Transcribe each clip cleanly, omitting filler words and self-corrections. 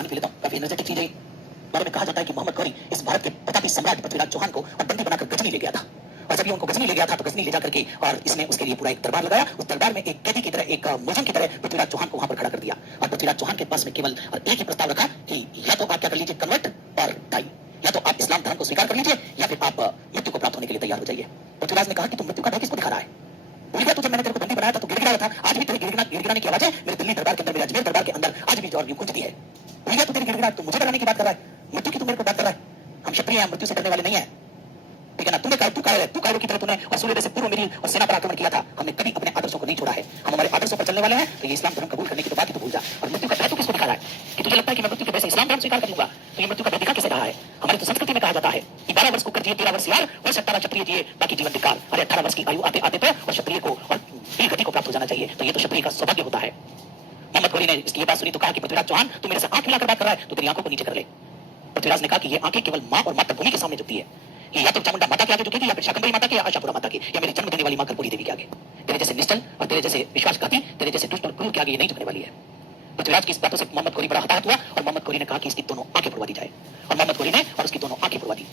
पानी पी लेता हूँ, काफी एनर्जेटिक चीज है। बारे में कहा जाता है कि मोहम्मद गौरी इस भारत के प्रतापी सम्राट पृथ्वीराज चौहान को और बंदी बनाकर गजनी ले गया था। और जब ये उनको गजनी ले गया था तो गजनी ले जाकर के और इसने उसके लिए पूरा एक दरबार लगाया। उस दरबार में एक कैदी की तरह, एक मुजरिम की तरह पृथ्वीराज चौहान को वहां पर खड़ा कर दिया। और पृथ्वीराज चौहान के पास में केवल एक ही प्रस्ताव रखा कि या तो आप क्या कर लीजिए, कन्वर्ट और डाई, या तो आप इस्लाम धर्म को स्वीकार कर लीजिए या फिर आप मृत्यु को प्राप्त होने के लिए तैयार हो जाइए। पृथ्वीराज ने कहा कि तुम मृत्यु का भय किसको दिखा रहा है? भूल गया तू जब मैंने तेरे को बंदी बनाया था तो गिड़गिड़ा रहा था। आज भी तेरे गिड़गिड़ाने की आवाजें मेरे दिल्ली दरबार के अंदर, मेरे अजमेर दरबार के अंदर आज भी जो गूंजती है। भूल गया तू तेरी गिड़गिड़ा, तू मुझे डराने की बात कर रहा है, मृत्यु की तू मेरे को बात कर रहा है। हम क्षत्रिय हैं, मृत्यु से डरने वाले नहीं है, ठीक है ना? तू कायरों की तरह तूने और सूर्योदय से पूर्व मेरी और सेना पर आक्रमण किया था। हमने कभी अपने आदर्शों को नहीं छोड़ा है, हम हमारे आदर्शों पर चलने वाले हैं। तो ये इस्लाम धर्म कबूल करने की तो बात ही तो भूल जा। और मृत्यु का भय तू किसको दिखा रहा है कि तुझे लगता है कि मैं मृत्यु के भय से इस्लाम धर्म स्वीकार कर लूंगा? तो ये मृत्यु का भय दिखा किसे रहा है? हमारे तो संस्कृति में कहा जाता है कि 12 वर्ष को कर जिए, 13 वर्ष यार, वर्ष 18 क्षत्रिय जिए, बाकी जीवन धिक्कार। अरे 18 वर्ष की आयु आते आते तो और क्षत्रिय को और वीर गति को प्राप्त हो जाना चाहिए। तो ये तो क्षत्रिय का सौभाग्य होता है। मोहम्मद गौरी ने इसकी बात सुनी तो कहा कि पृथ्वीराज चौहान तू मेरे से आंख मिलाकर बात कर रहा है तो तेरी आंखों को नीचे कर ले। पृथ्वीराज ने कहा कि ये आंखें केवल मां और मातृभूमि के सामने झुकती है, कि या तो चामुंडा माता के आगे झुकेगी, या फिर शाकंभरी माता के, या आशापुरा माता के, या मेरी जन्म देने वाली मां कर्पूरी देवी के आगे। तेरे जैसे निश्चल और तेरे जैसे विश्वासघाती, तेरे जैसे दुष्ट और क्रूर के आगे ये नहीं झुकने वाली है। पृथ्वीराज की इस बातों से मोहम्मद गौरी बड़ा हताहत हुआ और मोहम्मद गौरी ने कहा कि इसकी दोनों आंखें पुरवा दी जाए। और मोहम्मद गौरी ने और उसकी दोनों आंखें पुरवा दी।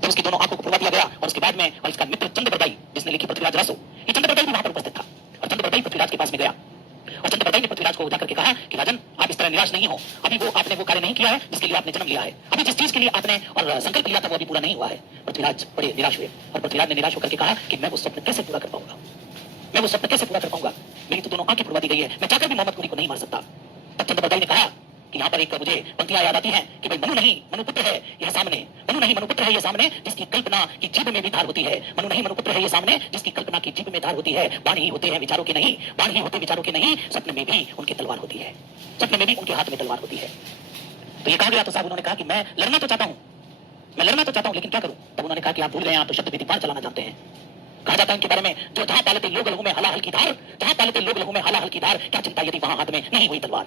तो उसकी दोनों आंखों को पुरवा दिया गया और उसके बाद में और इसका मित्र चंद्रबरदाई, जिसने लिखी पृथ्वीराज रसो, ये चंद्रबरदाई भी वहां पर उपस्थित था। और चंद्रबरदाई पृथ्वीराज के पास में गया और चंद्रबरदाई ने पृथ्वीराज को जाकर के कहा कि राजन, आप इस तरह निराश नहीं हो, अभी वो आपने वो कार्य नहीं किया है जिसके लिए आपने जन्म लिया है। अभी जिस चीज के लिए आपने और संकल्प लिया था वो अभी पूरा नहीं हुआ है। पृथ्वीराज बड़े निराश हुए और पृथ्वीराज ने निराश होकर के कहा कि मैं वो स्वप्न कैसे पूरा कर पाऊंगा, मैं वो स्वप्न कैसे पूरा कर पाऊंगा? मेरी तो दोनों आंखें पुरवा दी गई है, मैं जाकर भी मोहम्मद गौरी को नहीं मार सकता। तब चंद्रबरदाई ने कहा कि यहाँ पर एक मुझे पंक्तियां याद आती हैं कि भाई मनु नहीं मनुपुत्र है यह सामने, मनु नहीं मनुपुत्र है यह सामने, जिसकी कल्पना की जीभ में भी धार होती है। मनु नहीं मनुपुत्र है यह सामने, जिसकी कल्पना की जीभ में धार होती है। बाण ही होते हैं विचारों के नहीं, बाण ही होते विचारों के नहीं, सपने में भी उनकी तलवार होती है, सपने में भी उनके हाथ में तलवार होती है। तो ये कहा गया तो साहब उन्होंने कहा कि मैं लड़ना तो चाहता हूँ, मैं लड़ना तो चाहता हूँ, लेकिन क्या करूं? तब उन्होंने कहा कि आप भूल गए, आप तो शब्द विधि बाण चलाना जानते हैं। कहा जाता है इनके बारे में, जो जहां पालते लोग लहू में हलाहल की धार, जहां पालते लोग लहू में हलाहल की धार, क्या चिंता यदि वहां हाथ में नहीं हुई तलवार।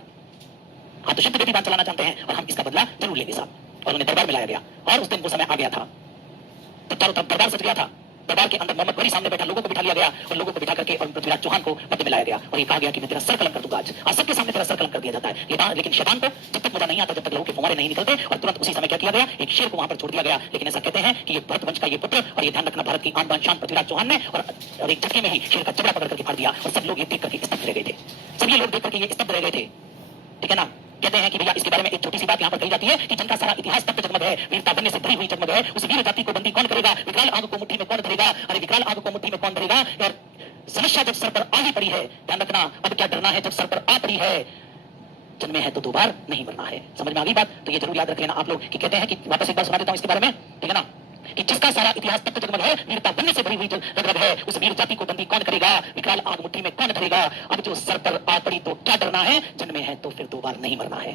आप तो शब्द विधि बाण चलाना जानते हैं और हम इसका बदला जरूर लेंगे साहब। और उन्हें दरबार में लाया गया और उस दिन वो समय आ गया था। तो चारों तरफ दरबार सज गया था। दरबार के अंदर मोहम्मद गौरी सामने बैठा, लोगों को बिठा लिया गया और लोगों को बिठा करके और पृथ्वीराज चौहान को मध्य में लाया गया और ये कहा गया कि मैं तेरा सर कलम कर दूंगा आज सबके सामने तेरा सर कलम कर दिया जाता है। लेकिन शैतान को जब तक मजा नहीं आता, जब तक लोगों के फुहारे नहीं निकलते, और तुरंत उसी समय क्या किया गया, एक शेर को वहां पर छोड़ दिया गया। लेकिन ऐसा कहते हैं कि ये भरत वंश का ये पुत्र, और ये ध्यान रखना भारत की आन बान शान पृथ्वीराज चौहान ने, और एक झटके में ही शेर का चबड़ा पकड़ करके फाड़ दिया और सब लोग ये देख करके स्तब्ध रह गए थे। सब ये लोग देख करके ये स्तब्ध रह गए थे, ठीक है ना? कहते हैं कि भैया इसके बारे में एक छोटी सी बात यहाँ पर कही जाती है कि जिनका सारा इतिहास तब जगमग है, वीरता बनने से भरी हुई जगमग है, उस वीर जाति को बंदी कौन करेगा? विकराल आग को मुट्ठी में कौन धरेगा? अरे विकराल आग को मुट्ठी में कौन धरेगा? यार समस्या जब सर पर आ ही पड़ी है, ध्यान रखना, अब क्या डरना है जब सर पर आ पड़ी है। जन्मे है तो दो बार नहीं मरना है। समझ में आ गई बात? तो ये जरूर याद रख लेना आप लोग कि कहते हैं कि वापस एक बार सुना देता हूं इसके बारे में, ठीक है ना? कि जिसका सारा इतिहास तब जगमग है, वीरता बनने से भरी हुई रग है, उस वीर जाति को बंदी कौन करेगा? विकराल आग मुट्ठी में कौन धरेगा? अब जो सर पर आ पड़ी तो क्या डरना है? जन्मे है तो फिर दो बार नहीं मरना है।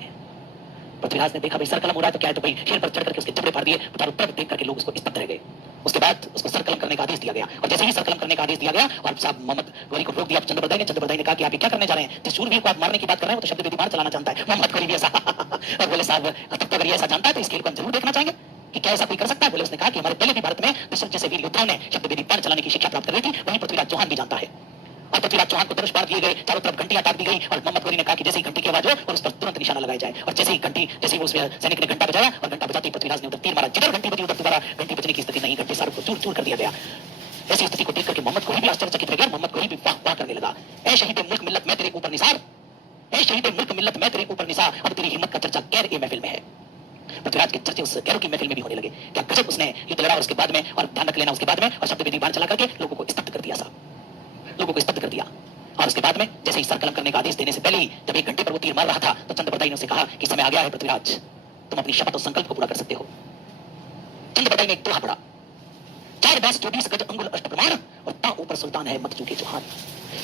पृथ्वीराज ने देखा भाई सर कलम हो रहा है तो क्या है, तो भाई शेर पर चढ़ करके उसके जबड़े फाड़ दिए, चारों तरफ देख करके लोग उसको स्तब्ध रह गए। उसके बाद उसको सर कलम करने का आदेश दिया गया और जैसे ही सर कलम करने का आदेश दिया गया और साहब मोहम्मद गौरी को रोक दिया चंद्रबरदाई ने कहा कि आप क्या करने जा रहे हैं? जिस शूरवीर को आप मारने की बात कर रहे हैं वो तो शब्द विधि बाण चलाना जानता है। मोहम्मद गौरी भी ऐसा और बोले साहब तब तो अगर ये ऐसा जानता है तो इस खेल को हम जरूर देखना चाहेंगे कि क्या ऐसा कोई कर सकता है। बोले उसने कहा कि हमारे पहले भी भारत में दशरथ जैसे वीर योद्धाओं ने शब्द विधि बाण चलाने की शिक्षा प्राप्त कर ली थी, वहीं पृथ्वीराज चौहान भी जानता है। और पृथ्वीराज चौहान को धनुष बाण दिए गए, चारों तरफ घंटियां ताक दी गई और मोहम्मद गौरी ने कहा कि जैसे ही घंटी की आवाज हो और उस पर तुरंत निशाना लगाया जाए। और जैसे ही घंटी, जैसे ही वो सैनिक ने घंटा बजाया और घंटा बजाते ही पृथ्वीराज ने उधर तीर मारा, जिधर घंटी बजी उधर दोबारा घंटी बजने की स्थिति नहीं, घंटे सारों को चूर चूर कर दिया गया। ऐसी स्थिति को देख करके मोहम्मद गौरी भी आश्चर्यचकित रह गया। मोहम्मद गौरी भी वाह वाह करने लगा, ऐ शहीद मुल्क मिल्लत मैं तेरे ऊपर निसार, ऐ शहीद मुल्क मिल्लत मैं तेरे ऊपर निसार, अब तेरी हिम्मत का चर्चा कैर ए महफिल में है। पृथ्वीराज के चर्चे उस कैरों की महफिल में भी होने लगे। क्या गजब उसने युद्ध लड़ा। और उसके बाद में, और ध्यान रख लेना, उसके बाद में और शब्द विधि बाण चला करके लोगों को स्तब्ध कर दिया साहब, लोगों को स्तब्ध कर दिया। और उसके बाद में जैसे ही सर कलम करने का आदेश देने से पहले ही जब एक घंटे पर वो तीर मार रहा था तो चंद्रबरदाई ने उसे कहा कि समय आ गया है पृथ्वीराज, तुम अपनी शपथ और संकल्प को पूरा कर सकते हो। चंद्रबरदाई ने एक दोहा पढ़ा, 4 बांस 24 गज अंगुल अष्ट प्रमाण और ता ऊपर सुल्तान है मत चूके चौहान।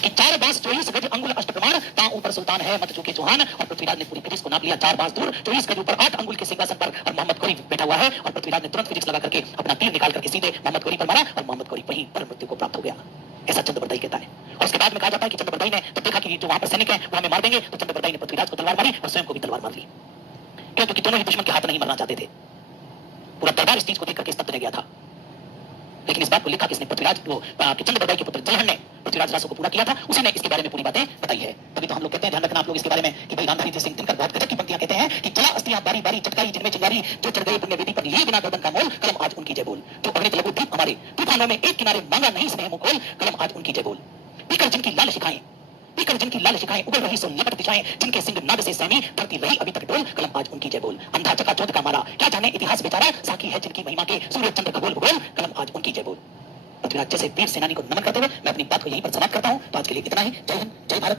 कि 4 बांस 24 गज अंगुल अष्ट प्रमाण, ता ऊपर सुल्तान है मत चूके चौहान। और पृथ्वीराज ने पूरी फिजिक्स को नाप लिया, 4 बांस दूर 24 गज ऊपर 8 अंगुल के सिंहासन पर और मोहम्मद गौरी बैठा हुआ है। और पृथ्वीराज ने तुरंत फिजिक्स लगा करके अपना तीर निकाल करके सीधे मोहम्मद गौरी पर मारा और मोहम्मद गौरी वहीं पर मृत्यु को प्राप्त हो गया। ऐसा चंद्रबरदाई कहता है। और उसके बाद में कहा जाता है कि चंद्रबरदाई ने जब देखा कि जो वहां पर सैनिक है वो हमें मार देंगे तो चंद्रबरदाई ने पृथ्वीराज को तलवार मारी और स्वयं को भी तलवार मार ली। क्योंकि दोनों ही दुश्मन के हाथ नहीं मरना चाहते थे। पूरा दरबार इस चीज को देख करके स्तब्ध रह गया था। लेकिन इस बात को लिखा किसने? पृथ्वीराज के चंद्रप्रभाई के पुत्र जयहन ने पृथ्वीराज रासो को पूरा किया था, उसी ने इसके बारे में पूरी बातें बताई है। तभी तो हम लोग कहते हैं, ध्यान रखना आप लोग इसके बारे में, कि भाई रामधारी सिंह दिनकर बहुत गजब की पंक्तियां कहते हैं कि चला अस्तियां बारी बारी चटकाई जिनमें चिंगारी, जो चढ़ गए पुण्य वेदी पर लिए बिना गर्दन का मोल, कलम आज उनकी जय बोल। जो अग्नि लघु दीप हमारे तूफानों में एक किनारे मांगा नहीं स्नेह मुखोल, कलम आज उनकी जय बोल। पीकर जिनकी लाल शिखाएं, पीकर जिनकी लाल शिखाएं उगल रही सो लपट दिशाएं, जिनके सिंह नाद से सैनी धरती रही अभी तक डोल, कलम आज उनकी जय बोल। अंधा चका चौथ का मारा क्या जाने इतिहास बेचारा, साकी है जिनकी महिमा के सूर्य चंद्र खगोल भूगोल, कलम आज उनकी जय बोल। पृथ्वीराज जैसे वीर सेनानी को नमन करते हुए मैं अपनी बात को यहीं पर समाप्त करता हूं। तो आज के लिए इतना ही। जय हिंद, जय भारत।